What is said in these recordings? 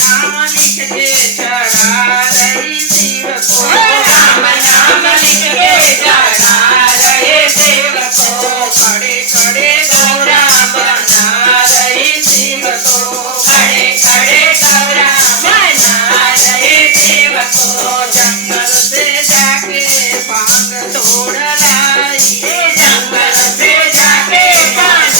नाम लिख के चढ़ा रही शिव को राम नाम लिख के चढ़ा रहे शिव को खड़े खड़े गौरा बना रही शिव को खड़े खड़े गौरा बना रहे शिव को जंगल से जाके भांग तोड़ लाई जंगल से जाके भांग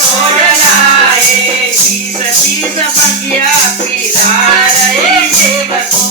तोड़ लाए पीस पीस बगिया पिला रही शिव को